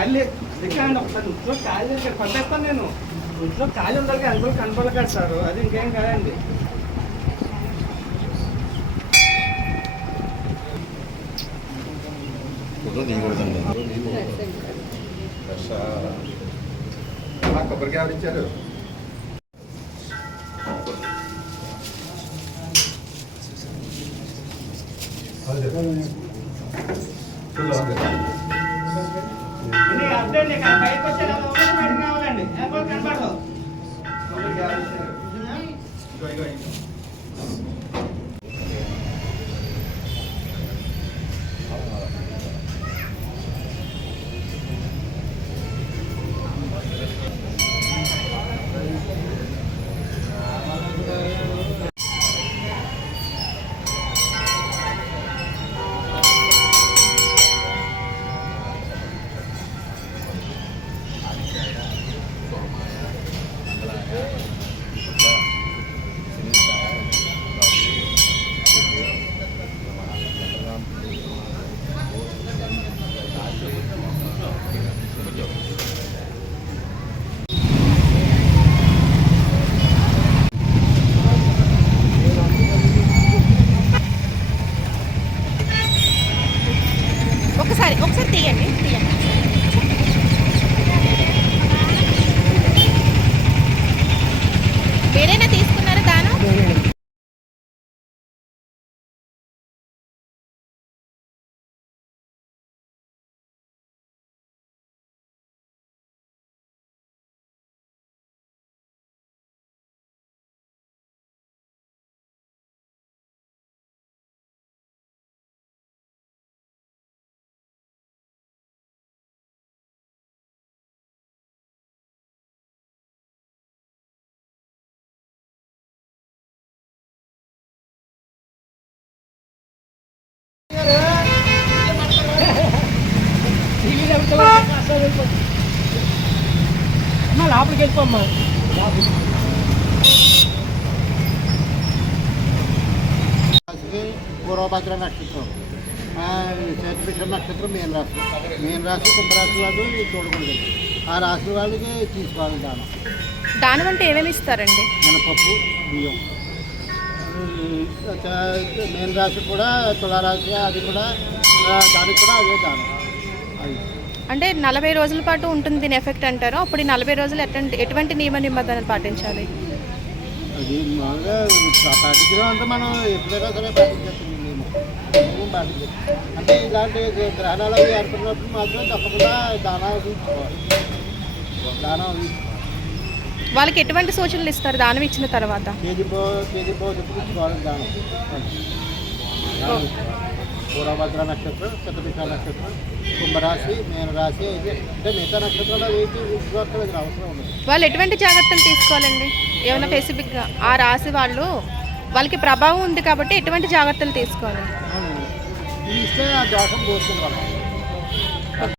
ఖాళీ దిక్కండి ఒకసారి ఇంట్లో ఖాళీ ఇక్కడ పంపిస్తాను నేను. ఇంట్లో ఖాళీ ఉండాలి అందులో కనపడదు కదా సార్. అది ఇంకేం కాదండి. కొబ్బరికాయ ఇచ్చారు. Update Hindi, nagkakait pa sila. తీయండి తీయండి అమ్మా లోపలికి వెళ్ళిపోమ్మా రాశికి పూర్వభద్ర నక్షత్రం. ఆ, శతభిష నక్షత్రం మీన రాశి. మీన రాశి కుంభరాశి వాళ్ళు చూడకూడదు ఆ రాశి వాళ్ళకి తీసుకోవాలి దానం. దానం అంటే ఏమేమి ఇస్తారండి? మినపప్పు బియ్యం. మీన రాశి కూడా తులారాశి అది కూడా దానికి కూడా అదే దానం. అంటే నలభై రోజుల పాటు ఉంటుంది దీని ఎఫెక్ట్ అంటారు. అప్పుడు ఈ నలభై రోజులు ఎటువంటి ఎటువంటి నియమ నిబంధనలు పాటించాలి? అది మామూలుగా పాటించడం అంటే మనం ఎప్పుడైనా సరే పాటించేస్తాం అంటే ఇలాంటి గ్రహణాలు అవి ఏర్పడినప్పుడు మాత్రం తప్పకుండా దానా దానా వాళ్ళకి ఎటువంటి సూచనలు ఇస్తారు? దానం ఇచ్చిన తర్వాత? కేజీ పో కేజీ పో దానం. పూర్వభద్ర నక్షత్రం శతభిష నక్షత్రం కుంభరాశి మీన రాశి అయితే అంటే మిగతా నక్షత్రాలు తీసుకోవట్లేదు అవసరం ఉండదు. వాళ్ళు ఎటువంటి జాగ్రత్తలు తీసుకోవాలండి? ఏమైనా స్పెసిఫిక్గా ఆ రాశి వాళ్ళు వాళ్ళకి ప్రభావం ఉంది కాబట్టి ఎటువంటి జాగ్రత్తలు తీసుకోవాలి ఇస్తే ఆ దోషం పోతుంది వాళ్ళకి.